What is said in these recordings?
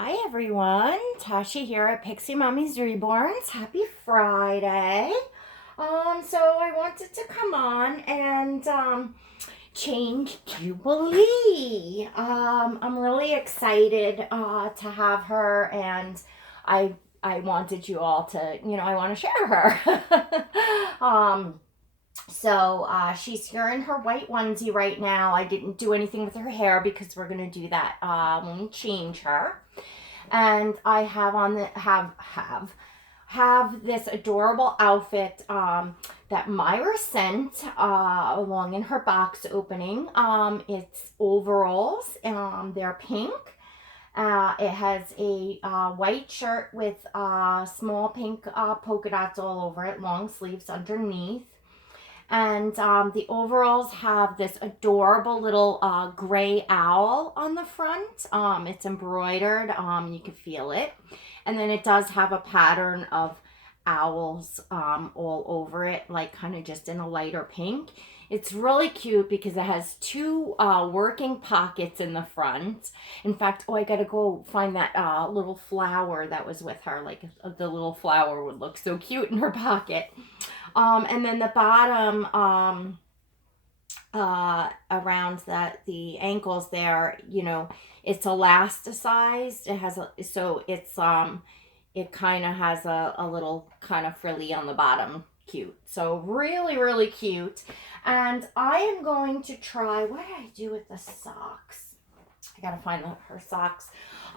Hi everyone, Tasha here at Pixie Mommy's Reborns. Happy Friday. So I wanted to come on and change Jubilee. I'm really excited to have her, and I wanted you all to, I want to share her. She's here in her white onesie right now. I didn't do anything with her hair because we're gonna do that when we change her. And I have on the have this adorable outfit that Myra sent along in her box opening. It's overalls. They're pink. It has a white shirt with small pink polka dots all over it, long sleeves underneath. And the overalls have this adorable little gray owl on the front. It's embroidered. You can feel it. And then it does have a pattern of owls all over it, like kind of just in a lighter pink. It's really cute because it has two working pockets in the front. In fact, I gotta go find that little flower that was with her. Like the little flower would look so cute in her pocket. And then the bottom, around the ankles there, it's elasticized. It has it kind of has a little kind of frilly on the bottom. Cute. So really, really cute. And I am going to try, what did I do with the socks? I gotta find her socks.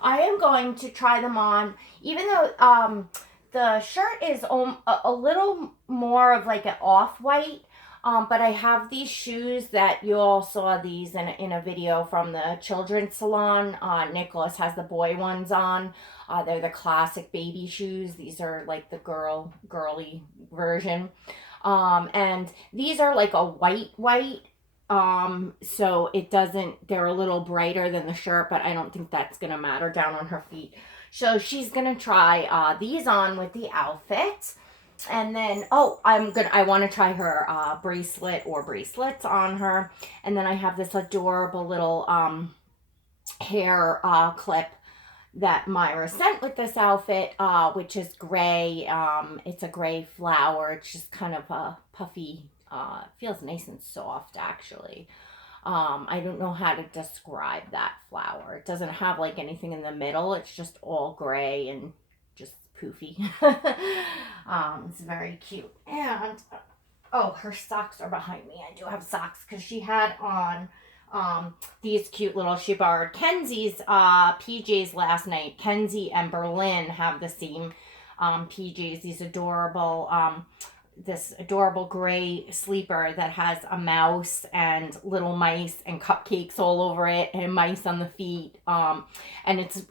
I am going to try them on, even though, the shirt is a little more of like an off-white, but I have these shoes that you all saw these in a video from the children's salon. Nicholas has the boy ones on. They're the classic baby shoes. These are like the girly version. And these are like a white. So they're a little brighter than the shirt, but I don't think that's going to matter down on her feet. So she's going to try these on with the outfit. And then, I want to try her bracelet or bracelets on her. And then I have this adorable little hair clip that Myra sent with this outfit, which is gray. It's a gray flower. It's just kind of a puffy, feels nice and soft actually. I don't know how to describe that flower. It doesn't have like anything in the middle. It's just all gray and just poofy. It's very cute. And, her socks are behind me. I do have socks because she had on these cute little, she borrowed Kenzie's PJs last night. Kenzie and Berlin have the same PJs, these adorable this adorable gray sleeper that has a mouse and little mice and cupcakes all over it and mice on the feet. And it's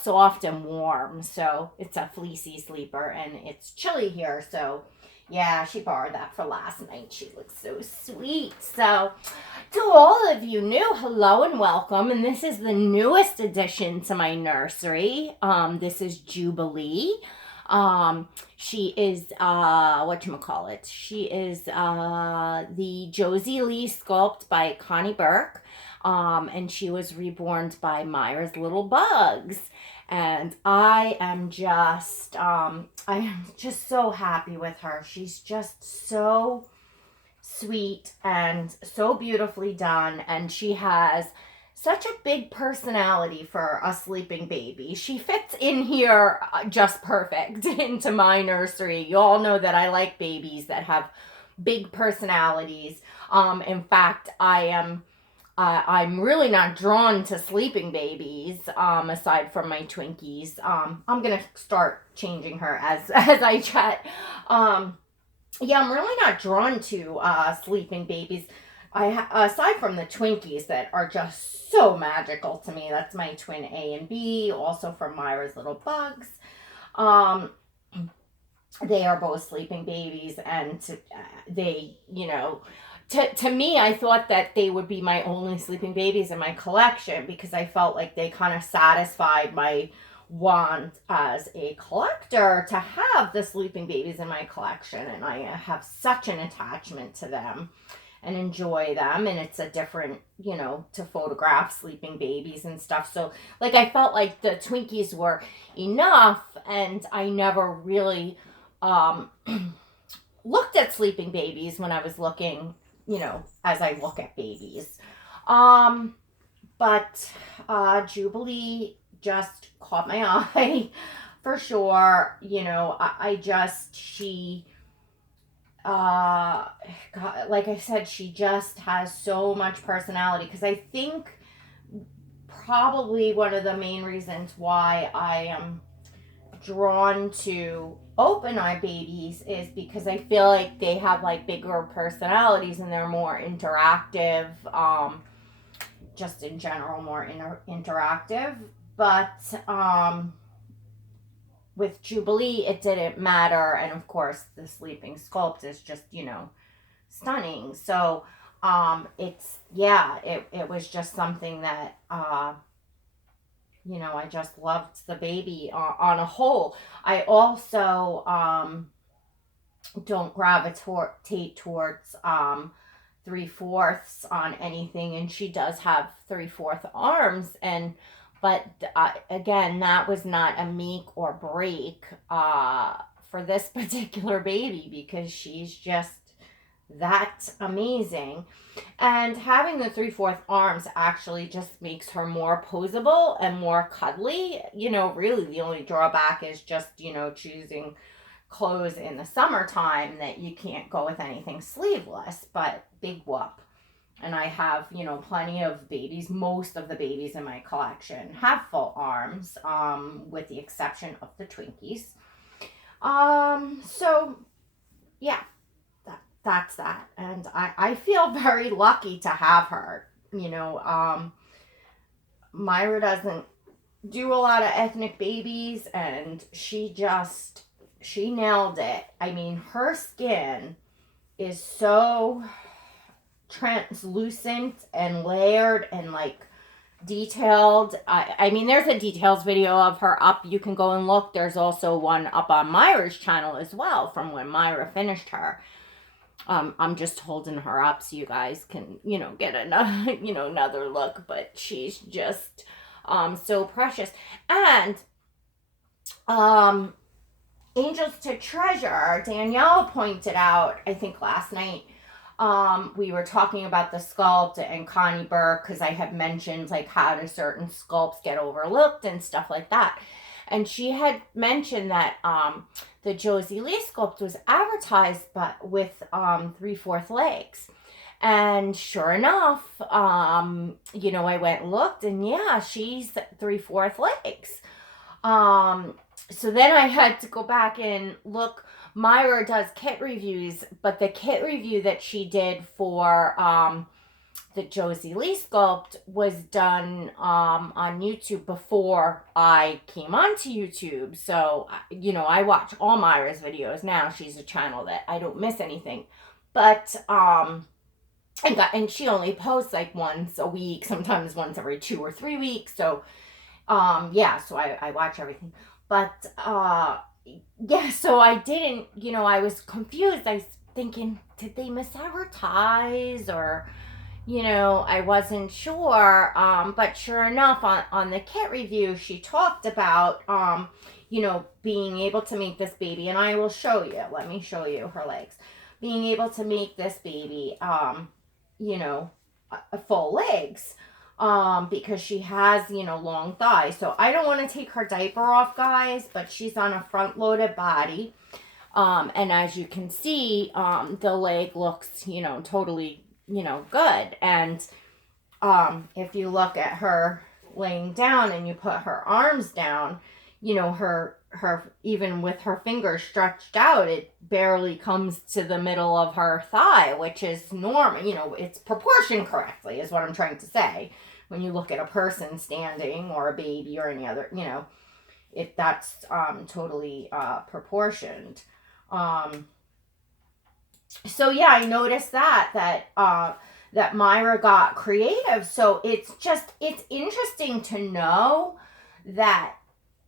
soft and warm, so it's a fleecy sleeper, and it's chilly here, so yeah, she borrowed that for last night. She looks so sweet. So to all of you new, hello and welcome. And this is the newest addition to my nursery. This is Jubilee. She is, whatchamacallit, she is, the Josie Lee sculpt by Connie Burke, and she was reborn by Myra's little bugs, and I am just so happy with her. She's just so sweet and so beautifully done, and she has such a big personality for a sleeping baby. She fits in here just perfect into my nursery. You all know that I like babies that have big personalities. In fact, I'm really not drawn to sleeping babies, aside from my Twinkies. I'm gonna start changing her as I chat. Yeah, I'm really not drawn to sleeping babies. Aside from the Twinkies that are just so magical to me. That's my twin A and B, also from Myra's little bugs. They are both sleeping babies, and they, to me, I thought that they would be my only sleeping babies in my collection because I felt like they kind of satisfied my want as a collector to have the sleeping babies in my collection, and I have such an attachment to them. and enjoy them. And it's a different, you know, to photograph sleeping babies and stuff. So like I felt like the Twinkies were enough, and I never really looked at sleeping babies when I was looking, you know, as I look at babies. But Jubilee just caught my eye for sure. You know, she, God, like I said, she just has so much personality. Because I think probably one of the main reasons why I am drawn to open eye babies is because I feel like they have like bigger personalities and they're more interactive. Just in general, more interactive. But with Jubilee, it didn't matter. And of course, the sleeping sculpt is just, you know, stunning. So it was just something that, you know, I just loved the baby on a whole. I also don't gravitate towards 3/4 on anything, and she does have 3/4 arms. But again, that was not a make or break for this particular baby, because she's just that amazing. And having the 3/4 arms actually just makes her more posable and more cuddly. You know, really the only drawback is just, you know, choosing clothes in the summertime, that you can't go with anything sleeveless, but big whoop. And I have, you know, plenty of babies. Most of the babies in my collection have full arms, with the exception of the Twinkies. So yeah, that's that. And I feel very lucky to have her. You know, Myra doesn't do a lot of ethnic babies, and she nailed it. I mean, her skin is so translucent and layered and like detailed. I mean, there's a details video of her up. You can go and look. There's also one up on Myra's channel as well, from when Myra finished her. I'm just holding her up so you guys can, you know, get another, you know, another look. But she's just so precious. And Angels to Treasure, Danielle pointed out, I think last night, we were talking about the sculpt and Connie Burke, because I had mentioned like how do certain sculpts get overlooked and stuff like that. And she had mentioned that the Josie Lee sculpt was advertised but with 3/4 legs. And sure enough, you know, I went and looked, and yeah, she's 3/4 legs. So then I had to go back and look. Myra does kit reviews, but the kit review that she did for the Josie Lee sculpt was done on YouTube before I came onto YouTube. So, you know, I watch all Myra's videos now. She's a channel that I don't miss anything. But, and she only posts like once a week, sometimes once every 2 or 3 weeks. So, yeah, so I watch everything. But, yeah, so I didn't, you know, I was confused. I was thinking, did they misadvertise, or, you know, I wasn't sure. But sure enough, on the kit review, she talked about, you know, being able to make this baby, and I will show you, let me show you her legs, being able to make this baby, you know, full legs. Because she has, you know, long thighs. So I don't want to take her diaper off, guys, but she's on a front-loaded body. And as you can see, the leg looks, you know, totally, you know, good. And if you look at her laying down and you put her arms down, you know, her even with her fingers stretched out, it barely comes to the middle of her thigh, which is normal. You know, it's proportioned correctly is what I'm trying to say. When you look at a person standing or a baby or any other, you know, that's totally proportioned. So yeah, I noticed that Myra got creative. So it's interesting to know that,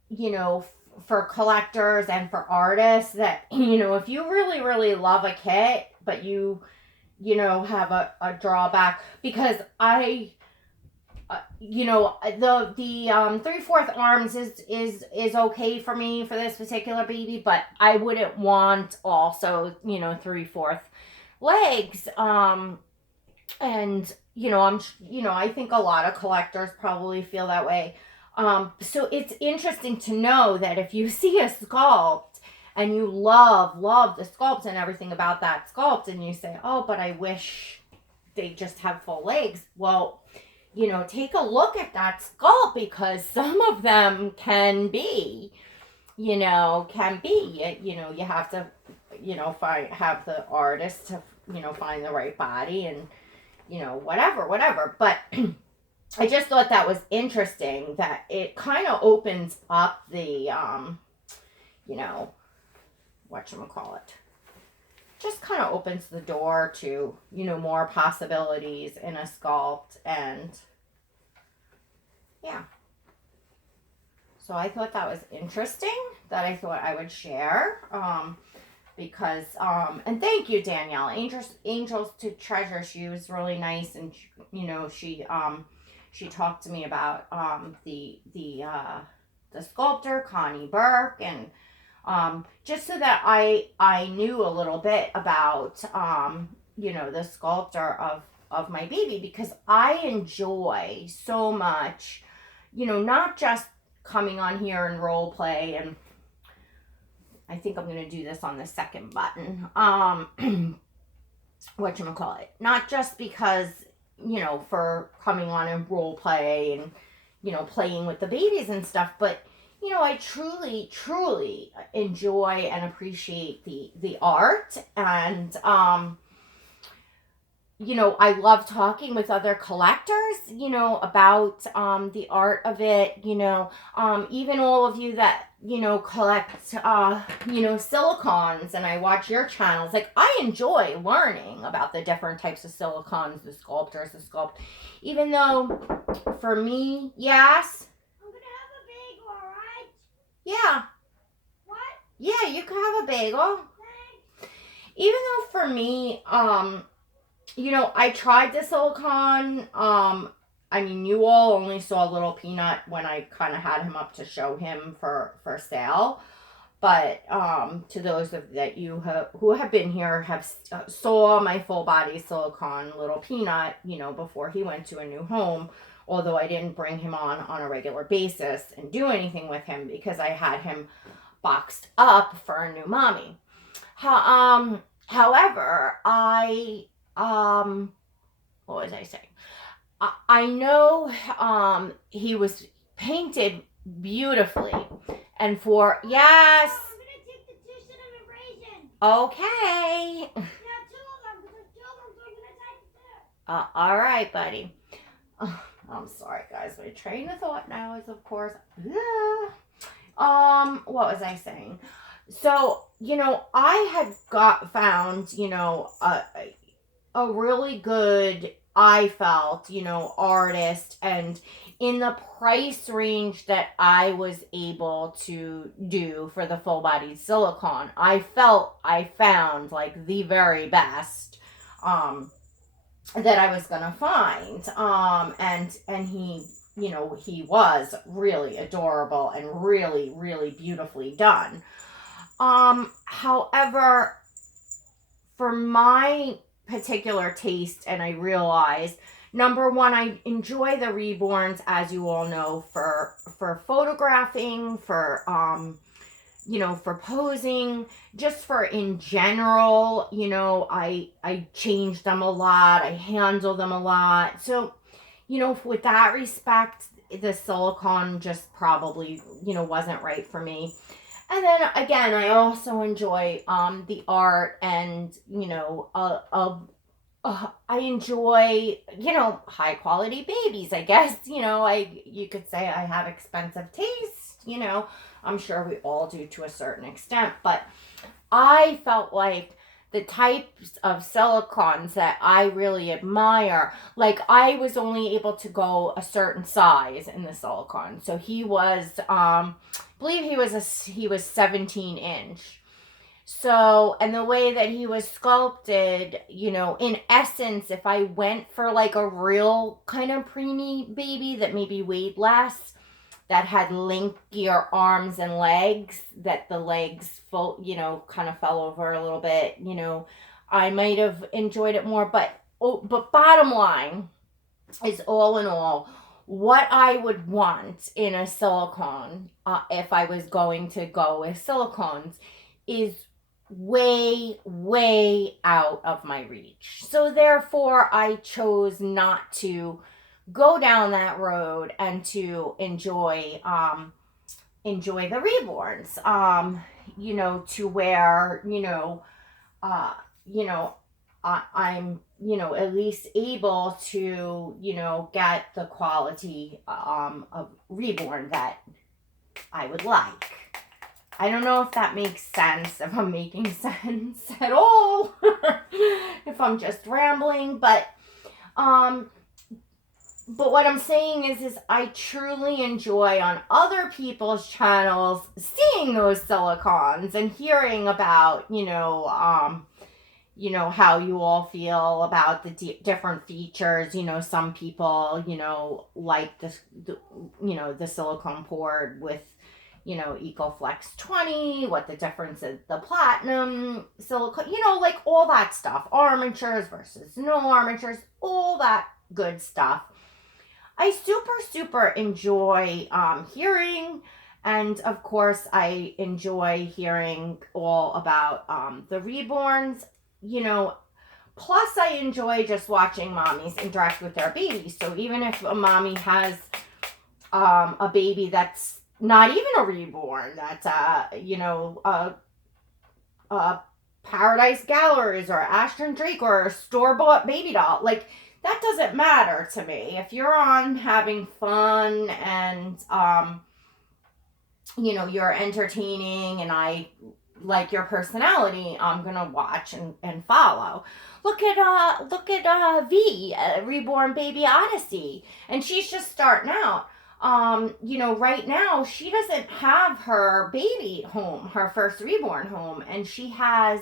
you know, for collectors and for artists, that, you know, if you really, really love a kit, but you have a drawback, because I, the 3/4 arms is okay for me for this particular baby, but I wouldn't want also 3/4 legs. And I think a lot of collectors probably feel that way. So it's interesting to know that if you see a sculpt and you love the sculpt and everything about that sculpt, and you say, oh, but I wish they just have full legs. Well, take a look at that sculpt, because some of them can be, you have to, have the artist to, find the right body, and, whatever. But I just thought that was interesting, that it kind of opens up the, whatchamacallit, just kind of opens the door to, more possibilities in a sculpt. And yeah. So I thought that was interesting, that I thought I would share. Because, and thank you, Danielle. Angels to Treasure. She was really nice. And, she talked to me about, the sculptor, Connie Burke, and, just so that I knew a little bit about, the sculptor of my baby, because I enjoy so much, not just coming on here and role play. And I think I'm going to do this on the second button. Whatchamacallit. Not just because, for coming on and role play and, playing with the babies and stuff, but I truly, truly enjoy and appreciate the art. And, I love talking with other collectors, about the art of it, even all of you that, collect, silicons, and I watch your channels. Like, I enjoy learning about the different types of silicons, the sculptors, the sculpt, even though for me, yes. Yeah. What? Yeah, you can have a bagel. Thanks. Even though for me, I tried the silicone. You all only saw Little Peanut when I kind of had him up to show him for sale. But to those of that who have been here have saw my full body silicone Little Peanut, before he went to a new home. Although I didn't bring him on a regular basis and do anything with him, because I had him boxed up for a new mommy. However, what was I saying? I know he was painted beautifully, and for yes. Oh, I'm gonna take the 2 cinnamon raisins. Okay. Yeah, 2 of them, because 2 of them, so I'm gonna take 2. All right, buddy. I'm sorry, guys. My train of thought now is, of course, what was I saying? So, I had found, a really good, I felt, artist, and in the price range that I was able to do for the full body silicone, I felt I found like the very best, that I was gonna find. And he, he was really adorable and really, really beautifully done. However, for my particular taste, and I realized, number one, I enjoy the Reborns, as you all know, for photographing, for for posing, just for in general. I change them a lot, I handle them a lot. So, with that respect, the silicone just probably, wasn't right for me. And then again, I also enjoy the art, and I enjoy high quality babies. I guess you could say I have expensive taste. I'm sure we all do to a certain extent, but I felt like the types of silicons that I really admire, like I was only able to go a certain size in the silicone. So he was, I believe he was 17 inch. So, and the way that he was sculpted, you know, in essence, if I went for like a real kind of preemie baby that maybe weighed less, that had linkier arms and legs, that the legs full, you know, kind of fell over a little bit, you know, I might have enjoyed it more. But bottom line is, all in all, what I would want in a silicone, if I was going to go with silicones, is way, way out of my reach. So therefore, I chose not to go down that road and to enjoy the reborns. You know, to where, you know, I'm, you know, at least able to, you know, get the quality of reborn that I would like. I don't know if that makes sense, if I'm making sense at all, if I'm just rambling, but what I'm saying is I truly enjoy on other people's channels seeing those silicons and hearing about, you know, how you all feel about the different features. You know, some people, you know, like the silicone poured with, you know, EcoFlex 20, what the difference is, the platinum silicone, you know, like all that stuff, armatures versus no armatures, all that good stuff. I super enjoy hearing, and of course I enjoy hearing all about the reborns, you know. Plus I enjoy just watching mommies interact with their babies. So even if a mommy has a baby that's not even a reborn, that's a Paradise Galleries or Ashton Drake or a store-bought baby doll, like, that doesn't matter to me. If you're on having fun and you know, you're entertaining and I like your personality, I'm gonna watch and follow. Look at V, Reborn Baby Odyssey, and she's just starting out. You know, right now she doesn't have her baby home, her first reborn home, and she has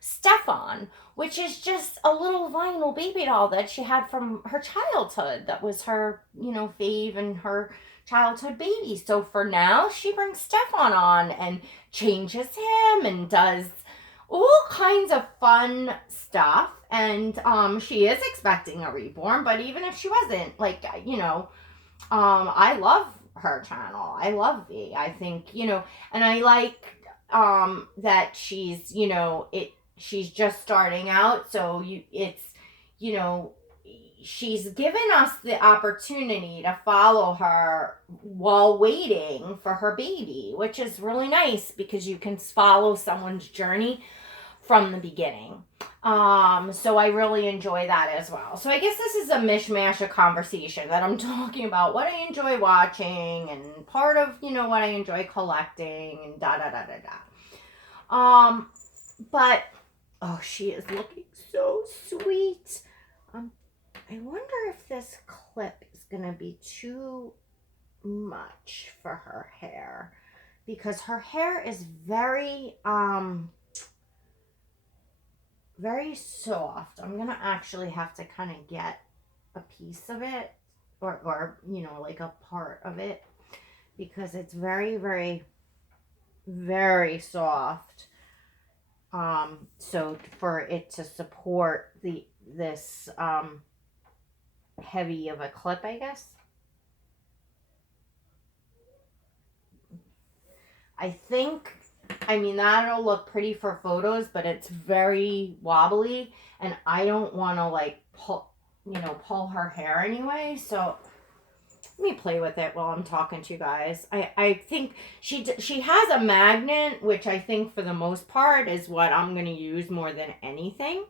Stefan, which is just a little vinyl baby doll that she had from her childhood. That was her, you know, fave and her childhood baby. So for now, she brings Stefan on and changes him and does all kinds of fun stuff. And she is expecting a reborn, but even if she wasn't, like, you know, I love her channel. I love V. I think, you know, and I like that she's, you know, she's just starting out, so it's, you know, she's given us the opportunity to follow her while waiting for her baby, which is really nice because you can follow someone's journey from the beginning. So I really enjoy that as well. So I guess this is a mishmash of conversation that I'm talking about what I enjoy watching and part of, you know, what I enjoy collecting and but oh, she is looking so sweet. I wonder if this clip is going to be too much for her hair, because her hair is very soft. I'm going to actually have to kind of get a piece of it or, you know, like a part of it, because it's very, very soft. So for it to support this heavy of a clip, I guess. I think, I mean, that'll look pretty for photos, but it's very wobbly and I don't want to like pull her hair anyway. So let me play with it while I'm talking to you guys. I think she has a magnet, which I think for the most part is what I'm going to use more than anything.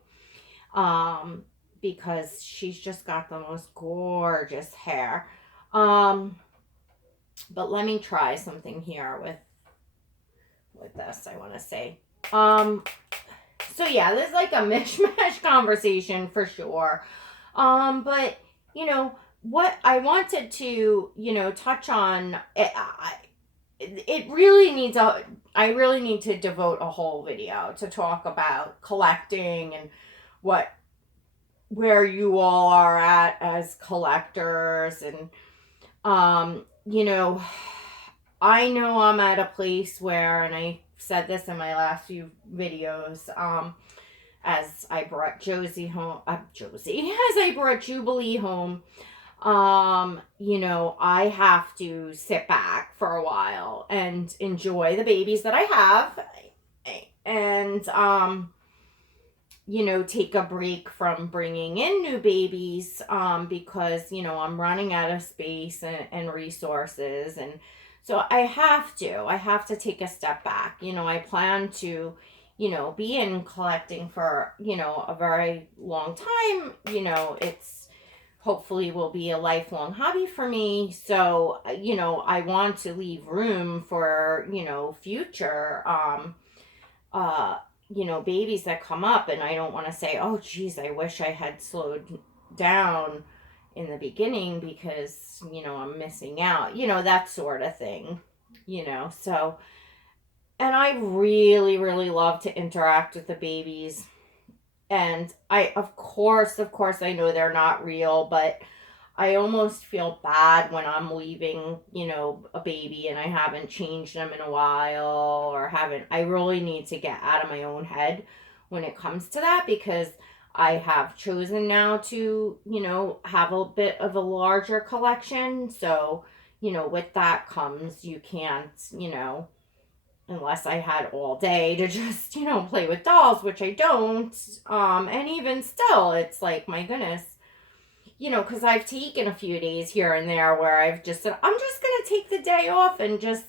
Because she's just got the most gorgeous hair. But let me try something here with this, I want to say. So yeah, there's like a mishmash conversation for sure. But, you know, what I wanted to, you know, touch on, it really needs I really need to devote a whole video to talk about collecting and where you all are at as collectors. And you know, I know I'm at a place where, and I said this in my last few videos, as I brought Josie home, as I brought Jubilee home, you know, I have to sit back for a while and enjoy the babies that I have, and, you know, take a break from bringing in new babies, because, you know, I'm running out of space and resources. And so I have to take a step back. You know, I plan to, you know, be in collecting for, you know, a very long time. You know, it's hopefully will be a lifelong hobby for me. So, you know, I want to leave room for, you know, future, you know, babies that come up. And I don't want to say, oh, geez, I wish I had slowed down in the beginning because, you know, I'm missing out, you know, that sort of thing, you know. So, and I really, really love to interact with the babies. And I, of course, I know they're not real, but I almost feel bad when I'm leaving, you know, a baby and I haven't changed them in a while, or I really need to get out of my own head when it comes to that, because I have chosen now to, you know, have a bit of a larger collection. So, you know, with that comes, you can't, you know, unless I had all day to just, you know, play with dolls, which I don't. And even still, it's like, my goodness, you know, because I've taken a few days here and there where I've just said, I'm just going to take the day off and just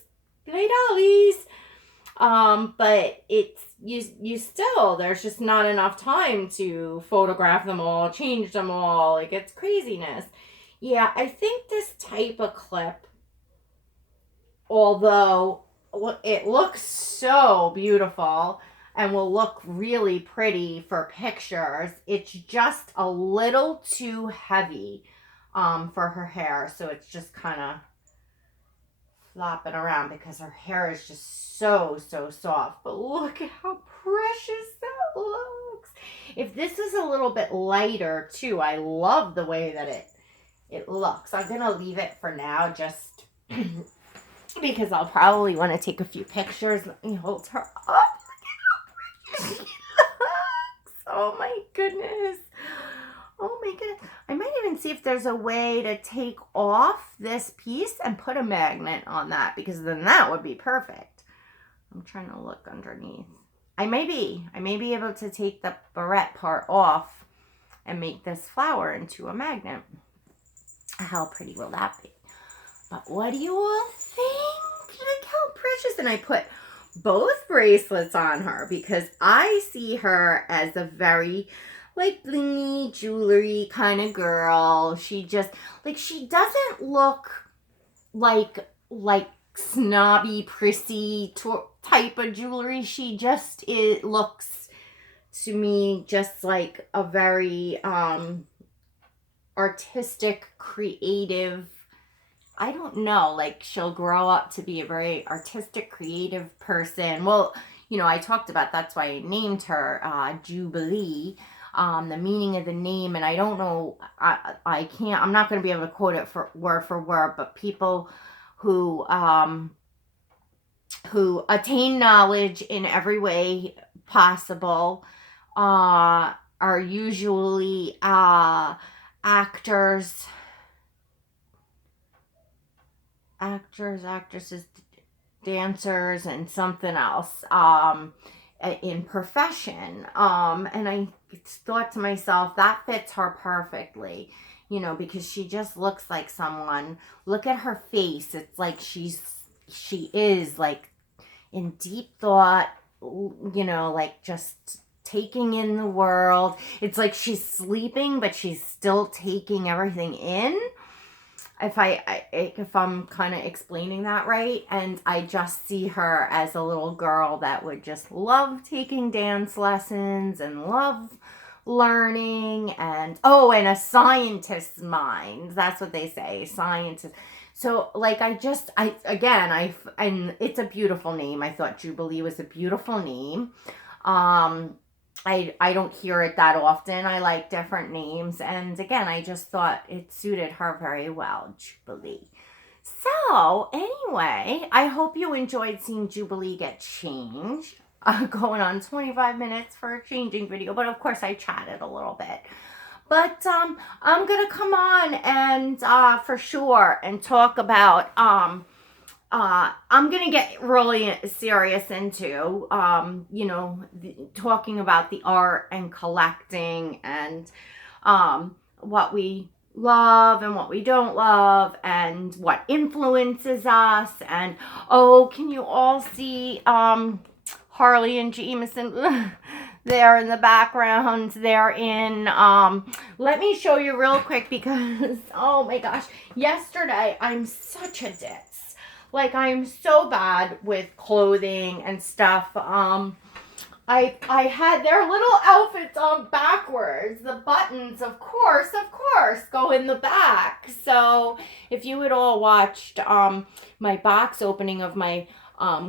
play dollies. But it's, you still, there's just not enough time to photograph them all, change them all. Like, it's craziness. Yeah, I think this type of clip, although it looks so beautiful and will look really pretty for pictures, it's just a little too heavy for her hair. So it's just kind of flopping around because her hair is just so soft. But look at how precious that looks. If this is a little bit lighter too, I love the way that it looks. I'm gonna leave it for now, just because I'll probably want to take a few pictures. Let me hold her up. Look at how pretty she looks. Oh my goodness. Oh my goodness. I might even see if there's a way to take off this piece and put a magnet on that, because then that would be perfect. I'm trying to look underneath. I may be able to take the barrette part off and make this flower into a magnet. How pretty will that be? But what do you all think? Look how precious. And I put both bracelets on her because I see her as a very, like, blingy jewelry kind of girl. She just, like, she doesn't look like snobby, prissy type of jewelry. She just, it looks to me just like a very artistic, creative, I don't know, like, she'll grow up to be a very artistic, creative person. Well, you know, I talked about, that's why I named her Jubilee, the meaning of the name. And I don't know, I can't, I'm not going to be able to quote it for word, but people who attain knowledge in every way possible are usually actors, actresses, dancers, and something else in profession. And I thought to myself, that fits her perfectly, you know, because she just looks like someone. Look at her face. It's like she is like in deep thought, you know, like just taking in the world. It's like she's sleeping, but she's still taking everything in. If I'm kind of explaining that right. And I just see her as a little girl that would just love taking dance lessons and love learning, and a scientist's mind. That's what they say, scientist. So like and it's a beautiful name. I thought Jubilee was a beautiful name. I don't hear it that often. I like different names. And again, I just thought it suited her very well, Jubilee. So anyway, I hope you enjoyed seeing Jubilee get changed. Going on 25 minutes for a changing video. But of course, I chatted a little bit. But I'm going to come on and for sure and talk about... I'm going to get really serious into, talking about the art and collecting and what we love and what we don't love and what influences us. And, oh, can you all see Harley and Jameson there in the background? They're in, let me show you real quick because, oh my gosh, yesterday I'm such a ditz. Like, I'm so bad with clothing and stuff. I had their little outfits on backwards. The buttons, of course, go in the back. So, if you had all watched my box opening of my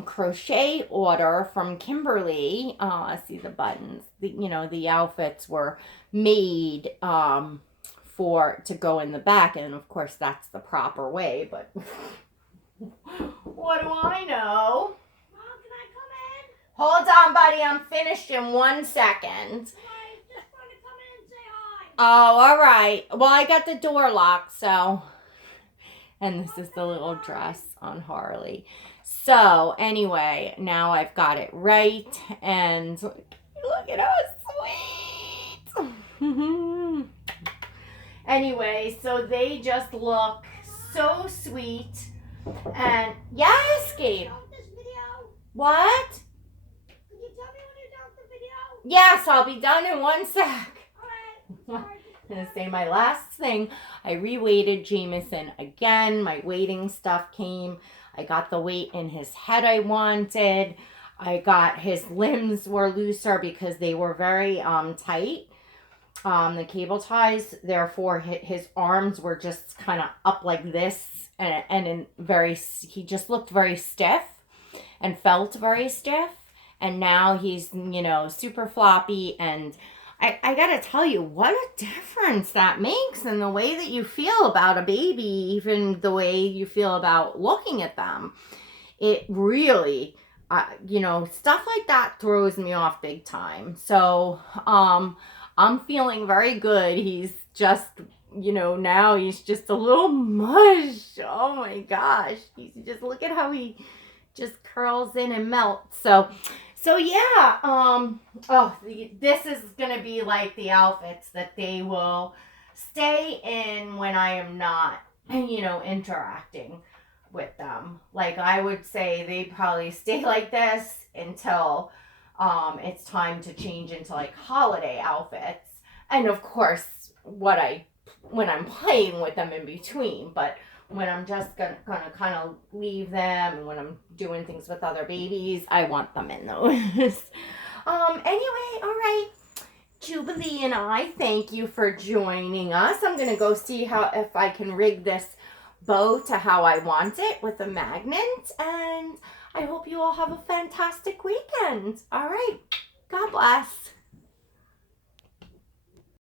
crochet order from Kimberly, see the buttons. The outfits were made to go in the back, and of course, that's the proper way, but... What do I know? Mom, can I come in? Hold on, buddy. I'm finished in 1 second. I just want to come in and say hi. Oh, all right. Well, I got the door locked, so... And this is the little dress on Harley. So, anyway, now I've got it right. And look at how sweet. Anyway, so they just look so sweet. And yes, Gabe. This video? What? Can you tell me when you're done with the video? Yes, I'll be done in 1 sec. Alright. I'm gonna say my last thing. I re-weighted Jameson again. My weighting stuff came. I got the weight in his head I wanted. I got his limbs were looser because they were very tight. The cable ties, therefore his arms were just kind of up like this. And he just looked very stiff and felt very stiff. And now he's, super floppy. And I got to tell you, what a difference that makes in the way that you feel about a baby, even the way you feel about looking at them. It really, stuff like that throws me off big time. So, I'm feeling very good. He's just... now he's just a little mush. Oh my gosh. Just look at how he just curls in and melts. So yeah. This is going to be like the outfits that they will stay in when I am not, interacting with them. Like, I would say they probably stay like this until it's time to change into like holiday outfits. And of course, when I'm playing with them in between, but when I'm just gonna kind of leave them and when I'm doing things with other babies, I want them in those. Anyway, all right. Jubilee and I thank you for joining us. I'm gonna go see if I can rig this bow to how I want it with a magnet, and I hope you all have a fantastic weekend. All right. God bless.